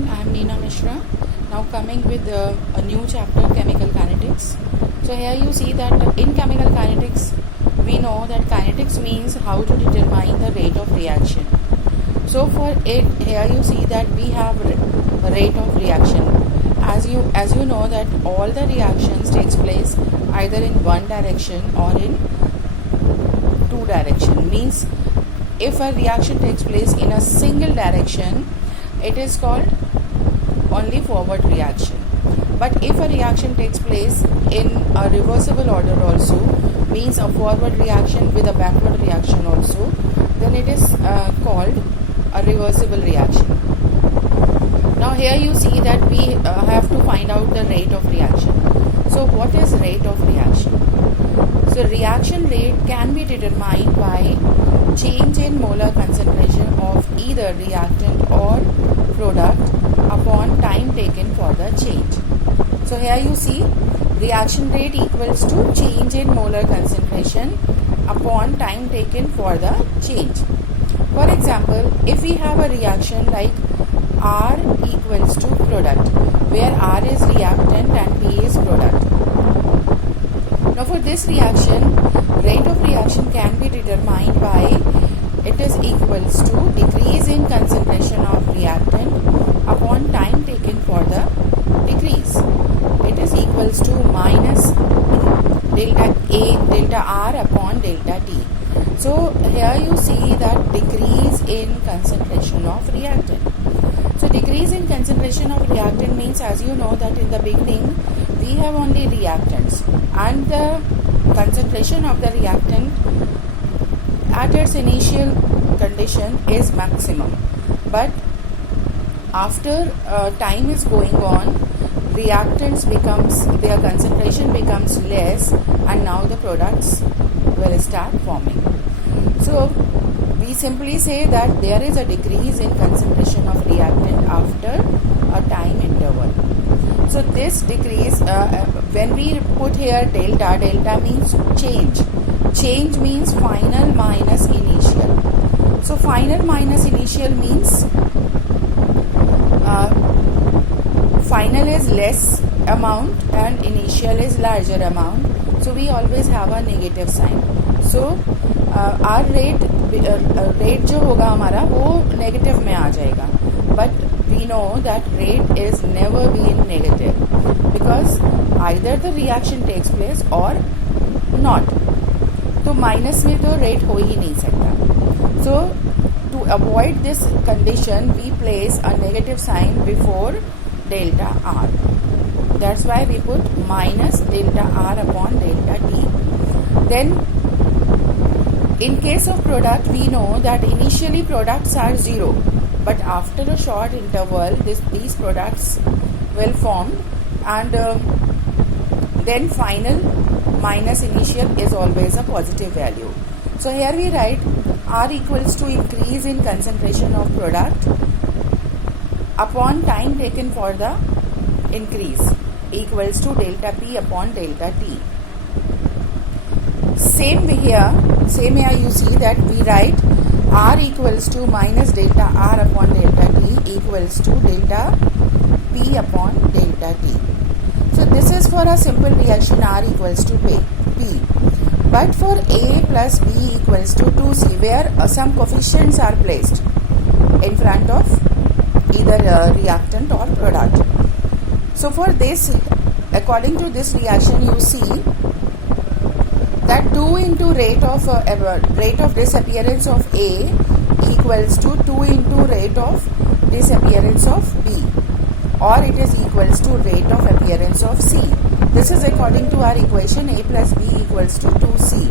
morning. I am Neena Mishra. Now coming with a new chapter, chemical kinetics. So here you see that in chemical kinetics, we know that kinetics means how to determine the rate of reaction. So for it, here you see that we have a rate of reaction. As you know that all the reactions takes place either in one direction or in two direction. Means if a reaction takes place in a single direction, it is called only forward reaction. But if a reaction takes place in a reversible order also, means a forward reaction with a backward reaction also, then it is called a reversible reaction. Now here you see that we have to find out the rate of reaction. So what is rate of reaction? So reaction rate can be determined by change in molar concentration of either reactant or product upon time taken for the change. So here you see reaction rate equals to change in molar concentration upon time taken for the change. For example, if we have a reaction like R equals to product, where R is reactant and P is product. Now for this reaction, rate of reaction can be determined by it is equals to decrease in concentration of reactant upon time taken for the decrease. It is equals to minus delta R upon delta T. So here you see that decrease in concentration of reactant. So decrease in concentration of reactant means, as you know that in the beginning we have only reactants and the concentration of the reactant at its initial condition is maximum. But after time is going on, reactants becomes, their concentration becomes less and now the products will start forming. So we simply say that there is a decrease in concentration of reactant after a time interval. So this decrease, when we put here delta means change. Change means final minus initial. So final minus initial means final is less amount and initial is larger amount. So we always have a negative sign. So our rate जो होगा हमारा वो negative में आ जाएगा. But we know that rate is never be in negative because either the reaction takes place or not. तो minus में तो rate हो ही नहीं सकता. So to avoid this condition, we place a negative sign before delta R. That's why we put minus delta R upon delta T. Then in case of product, we know that initially products are 0, but after a short interval, these products will form, and then final minus initial is always a positive value. So here we write R equals to increase in concentration of product upon time taken for the increase equals to delta P upon delta T. Same here you see that we write R equals to minus delta R upon delta T equals to delta P upon delta T. So this is for a simple reaction R equals to P. But for A plus B equals to 2C, where some coefficients are placed in front of either reactant or product. So for this, according to this reaction, you see that 2 into rate of disappearance of A equals to 2 into rate of disappearance of B, or it is equals to rate of appearance of C. This is according to our equation A plus B equals to 2C.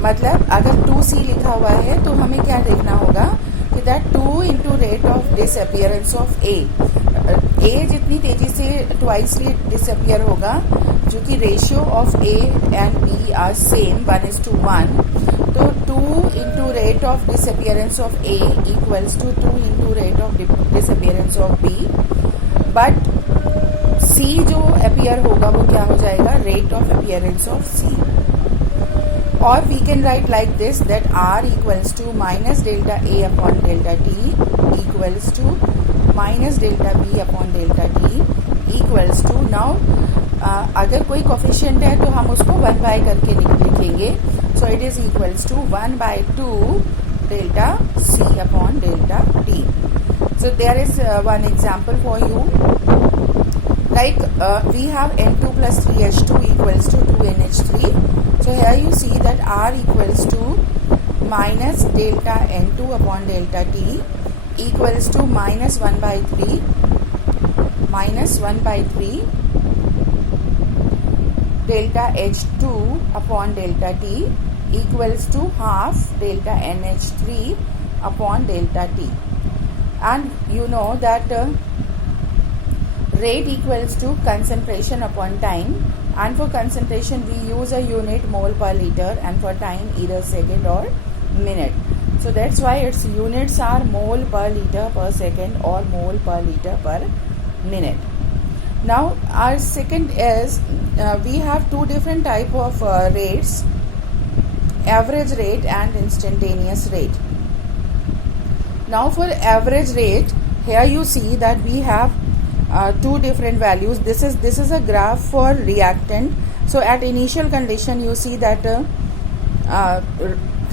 मतलब अगर 2C लिखा हुआ है तो हमें क्या देखना होगा कि that 2 into rate of disappearance of A. A जितनी तेजी से twice disappear होगा, जो कि ratio of A and B are same 1:1, तो 2 into rate of disappearance of A equals to 2 into rate of disappearance of B. But C जो appear होगा वो क्या हो जाएगा, rate of appearance of C. Or we can write like this, that R equals to minus delta A upon delta T equals to minus minus delta B upon delta T equals to, now अगर कोई coefficient है तो हम उसको 1 by करके लिखेंगे. So it is equals to 1/2 delta C upon delta T. So there is one example for you, like we have N2 plus 3H2 equals to 2NH3. So here you see that R equals to minus delta N2 upon delta T equals to minus 1/3 delta H2 upon delta T equals to half delta NH3 upon delta T. And you know that rate equals to concentration upon time, and for concentration we use a unit mole per liter, and for time either second or minute. So that's why its units are mole per liter per second or mole per liter per minute. Now our second is we have two different type of rates, average rate and instantaneous rate. Now for average rate, here you see that we have two different values. This is a graph for reactant. So at initial condition you see that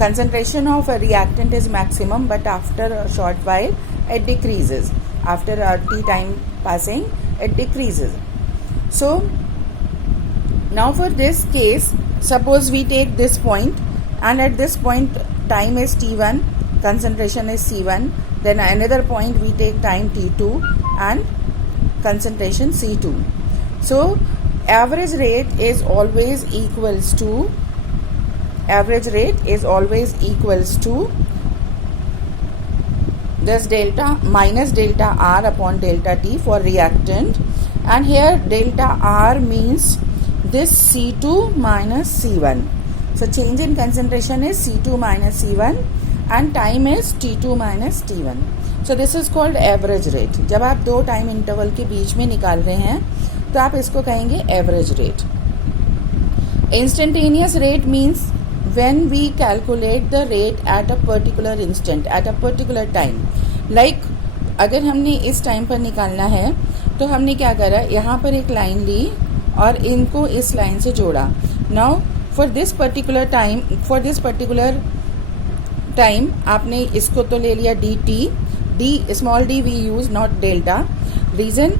concentration of a reactant is maximum, but after a short while it decreases. After a t time passing it decreases. So now for this case, suppose we take this point, and at this point time is t1, concentration is C1, then another point we take time T2 and concentration C2. So average rate is always equals to this delta minus delta R upon delta T for reactant, and here delta R means this C2 minus C1. So change in concentration is C2 minus C1 and time is T2 minus T1. So this is called average rate. जब आप दो time interval के बीच में निकाल रहे हैं तो आप इसको कहेंगे average rate. Instantaneous rate means when we calculate the rate at a particular instant, at a particular time. Like अगर हमने इस टाइम पर निकालना है तो हमने क्या करा, यहाँ पर एक लाइन ली और इनको इस लाइन से जोड़ा. Now for this particular time आपने इसको तो ले लिया D small D we use not delta. Reason,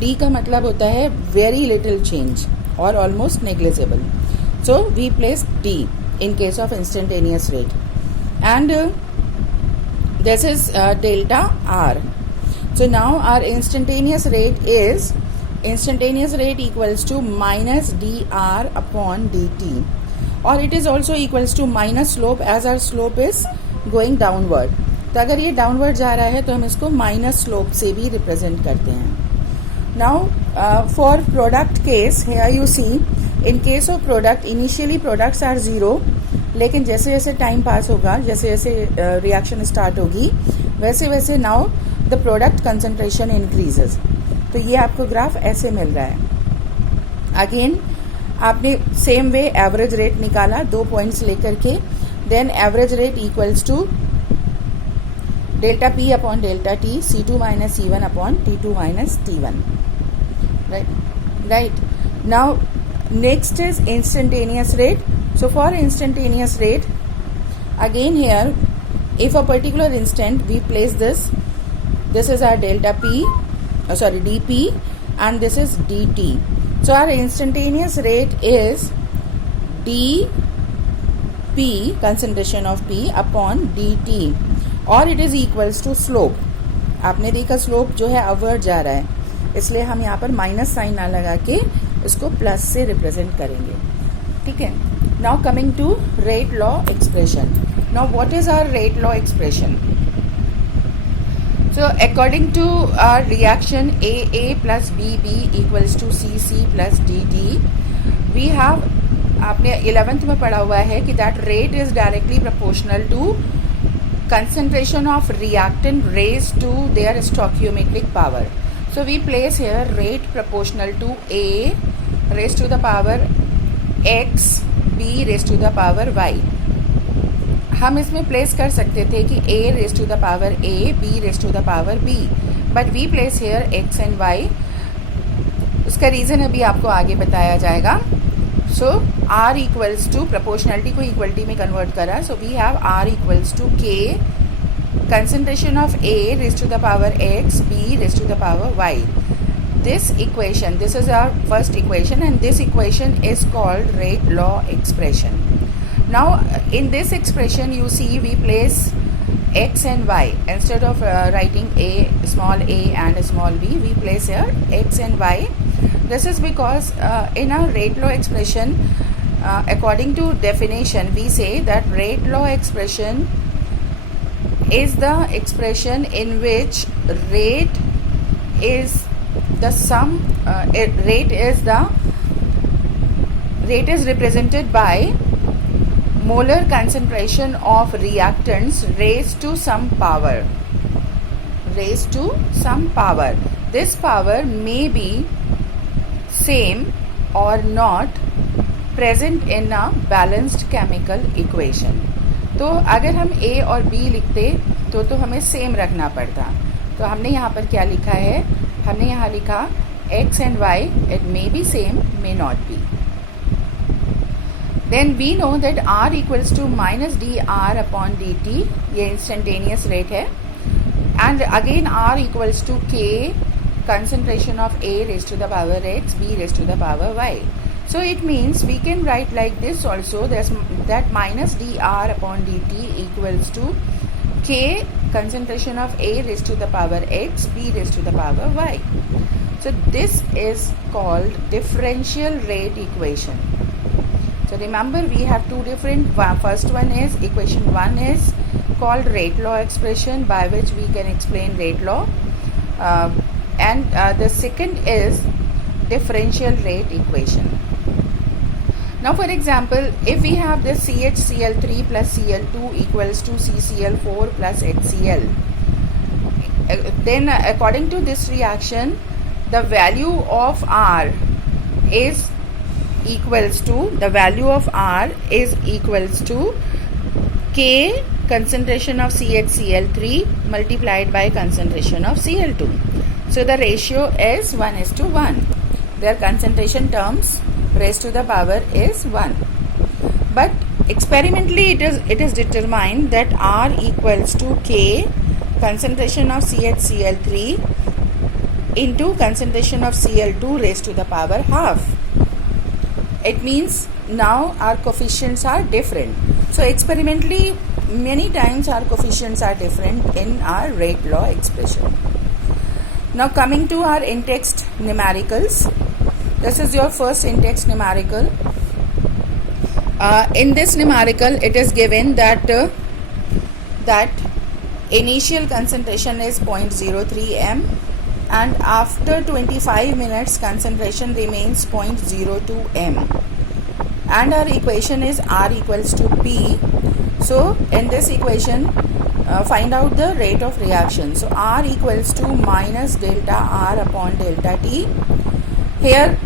D का मतलब होता है वेरी लिटिल चेंज और almost negligible. So we place D in case of instantaneous rate, and this is delta R. So now our instantaneous rate equals to minus D R upon D T, और it is also equals to minus slope as our slope is going downward. तो अगर ये downward जा रहा है तो हम इसको माइनस स्लोप से भी रिप्रेजेंट करते हैं. Now for product case, here you see in case of product initially products are zero, लेकिन जैसे जैसे टाइम पास होगा, जैसे जैसे रिएक्शन स्टार्ट होगी, वैसे वैसे now the product concentration increases. तो ये आपको ग्राफ ऐसे मिल रहा है. अगेन आपने सेम वे एवरेज रेट निकाला, 2 पॉइंट्स लेकर के, then average rate equals to delta P upon delta T, C2 minus C1 अपॉन T2 minus T1. Right. Now next is instantaneous rate. So for instantaneous rate, again here if a particular instant we place this is our delta p, dp, and this is dt. So our instantaneous rate is dp, concentration of p, upon dt, और it is equals to slope. आपने देखा slope जो है upward जा रहा है, इसलिए हम यहाँ पर माइनस साइन ना लगा के इसको प्लस से रिप्रेजेंट करेंगे. ठीक है. Now coming to rate law expression. Now what is our rate law expression? So according to our reaction AA plus BB equals to CC plus DD, we have, आपने 11th में पढ़ा हुआ है कि that rate is directly proportional to concentration of reactant raised to their stoichiometric power. So we place here rate proportional to A raised to the power X, B raised to the power Y. हम इसमें place कर सकते थे कि a raise to the power a, b raise to the power b, but we place here x and y. उसका reason अभी आपको आगे बताया जाएगा. So r equals to, proportionality को इक्वलिटी में कन्वर्ट करा, so we have r equals to k concentration of a raised to the power x, b raised to the power y. This equation, this is our first equation, and this equation is called rate law expression. Now in this expression you see we place x and y. Instead of writing a, small a and small b, we place here x and y. This is because in our rate law expression, according to definition, we say that rate law expression is the expression in which rate is the sum, rate is represented by molar concentration of reactants raised to some power. This power may be same or not present in a balanced chemical equation. तो अगर हम a और b लिखते तो हमें same रखना पड़ता. तो हमने यहाँ पर क्या लिखा है, हमने यहाँ लिखा x and y, it may be same, may not be. Then we know that r equals to minus dr upon dt, ये instantaneous rate है. And again r equals to k concentration of a raised to the power x, b raised to the power y. So it means we can write like this also, that minus dr upon dt equals to k concentration of a raised to the power x, b raised to the power y. So this is called differential rate equation. So remember we have two different, first one is, equation 1 is called rate law expression, by which we can explain rate law, and the second is differential rate equation. Now for example, if we have this CHCl3 plus Cl2 equals to CCl4 plus HCl, then according to this reaction, the value of R is equals to, K concentration of CHCl3 multiplied by concentration of Cl2. So the ratio is 1:1. Their concentration terms raised to the power is 1. But experimentally it is determined that R equals to K concentration of CHCl3 into concentration of Cl2 raised to the power half. It means now our coefficients are different. So experimentally many times our coefficients are different in our rate law expression. Now coming to our in-text numericals. This is your first in-text numerical. In this numerical, it is given that initial concentration is 0.03 m, and after 25 minutes concentration remains 0.02 m, and our equation is R equals to P. So in this equation, find out the rate of reaction. So R equals to minus delta R upon delta T. Here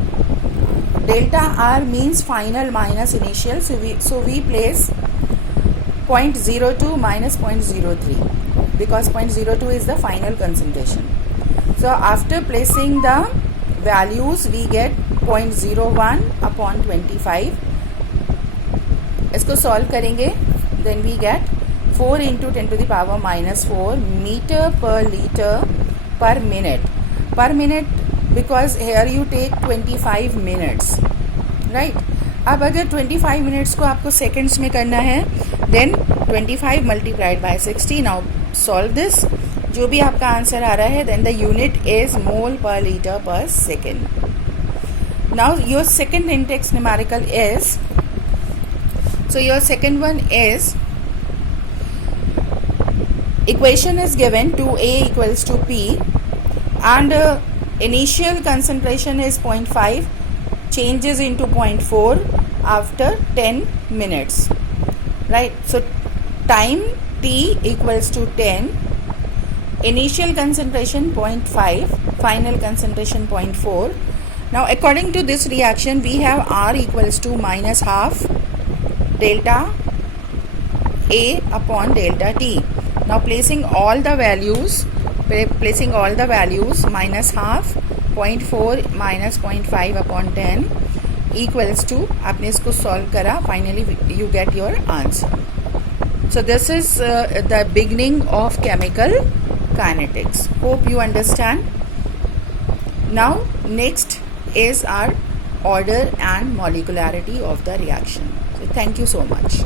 delta R means final minus initial, so we place 0.02 minus 0.03 because 0.02 is the final concentration. So after placing the values we get 0.01 upon 25. इसको solve करेंगे, then we get 4 into 10 to the power minus 4 meter per liter per minute. Per minute because here you take 25 minutes, right? अब अगर 25 minutes को आपको seconds में करना है, then 25 multiplied by 60. Now solve this. जो भी आपका आंसर आ रहा है, then the unit is mole per liter per second. Now your second in-text numerical is, so your second one is, equation is given 2A equals to P, and initial concentration is 0.5, changes into 0.4 after 10 minutes, right? So time T equals to 10, initial concentration 0.5, final concentration 0.4. Now according to this reaction we have R equals to minus half delta A upon delta T. Now placing all the values minus half, 0.4 minus 0.5 upon 10 equals to, आपने इसको solve करा, finally you get your answer. So this is the beginning of chemical kinetics. Hope you understand. Now next is our order and molecularity of the reaction. So thank you so much.